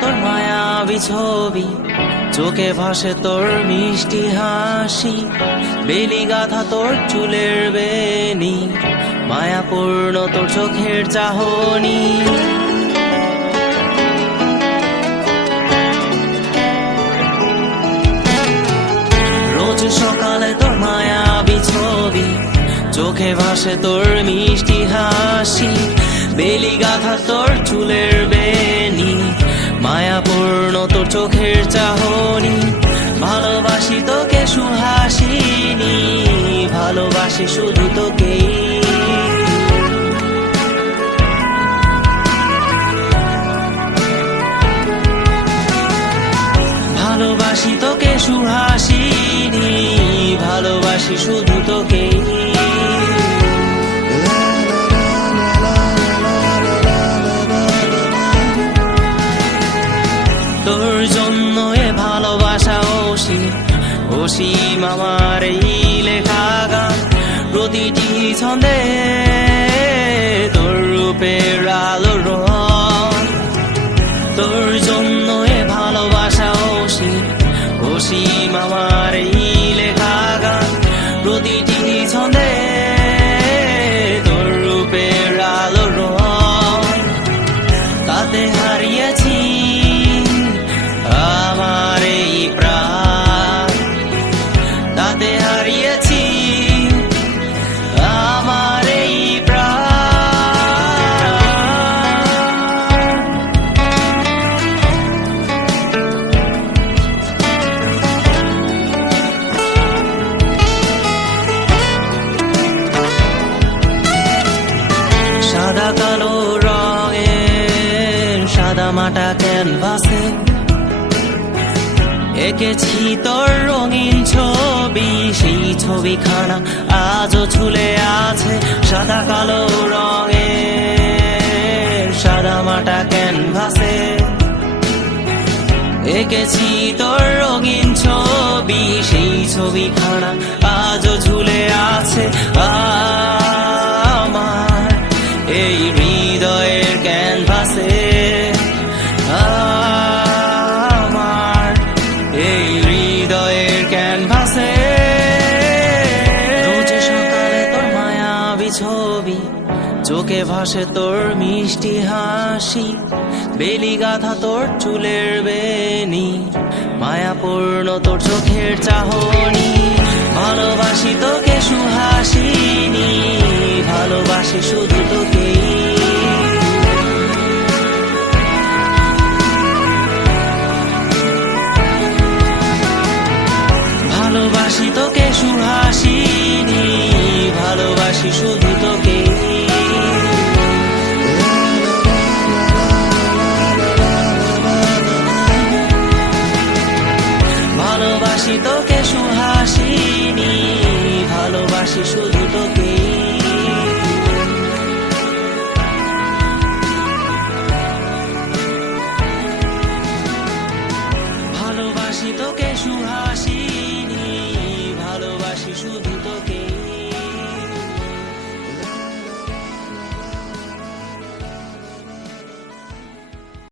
তোর মায়াবী ছবি, চোখে ভাসে তোর মিষ্টি হাসি, বেলি গাথা তোর চুলের বেনি, মায়াপূর্ণ তোর চোখের চাহনি। রোজ সকালে তোর মায়াবী ছবি, চোখে ভাসে তোর মিষ্টি হাসি, বেলি গাথা তোর চুলের বেনি, মায়াপূর্ণ তোর চোখের চাহনি। ভালোবাসি তোকে সুহাসিনী, ভালোবাসি শুধু তোকেই। ভালোবাসি তোকে সুহাসিনী, ভালোবাসি শুধু তোকেই। তোর জন্য এ ভালোবাসা অসীম, অসীম আমার এই লেখা গান, প্রতিটি ছন্দে তোর রূপের আলো রং। তোর জন্য এ ভালোবাসা অসীম, অসীম আমার এই লেখা গান, প্রতিটি ছন্দে তোর রূপের আলো রং। তাতে হারিয়েছি আমার এই প্রাণ, তাতে হারিয়েছি আমার এই প্রাণ। সাদা কালো রঙের সাদা মাটা ক্যানভাসে এঁকেছি তোর রঙিন ছবি, সেই ছবিখানা আজও ঝুলে আছে। সাদা কালো রঙের সাদা মাটা ক্যানভাসে এঁকেছি তোর রঙিন ছবি, সেই ছবিখানা আজও ঝুলে আছে আমার এই হৃদয়ের ক্যানভাসে। আমার এই হৃদয়ের ক্যানভাসে রোজ সকালে তোর মায়াবী ছবি, চোখে ভাসে তোর মিষ্টি হাসি, বেলি গাথা তোর চুলের বেনি, মায়াপূর্ণ তোর চোখের চাহনি। ভালোবাসি তোকে সুহাসিনী, ভালোবাসি শুধু তোকেই। ভালোবাসি তোকে সুহাসিনী, ভালোবাসি শুধু তোকেই। ভালোবাসি তোকে সুহাসিনী, ভালোবাসি শুধু তোকেই। ভালোবাসি তোকে সুহাসিনী, ভালোবাসি শুধু তোকে।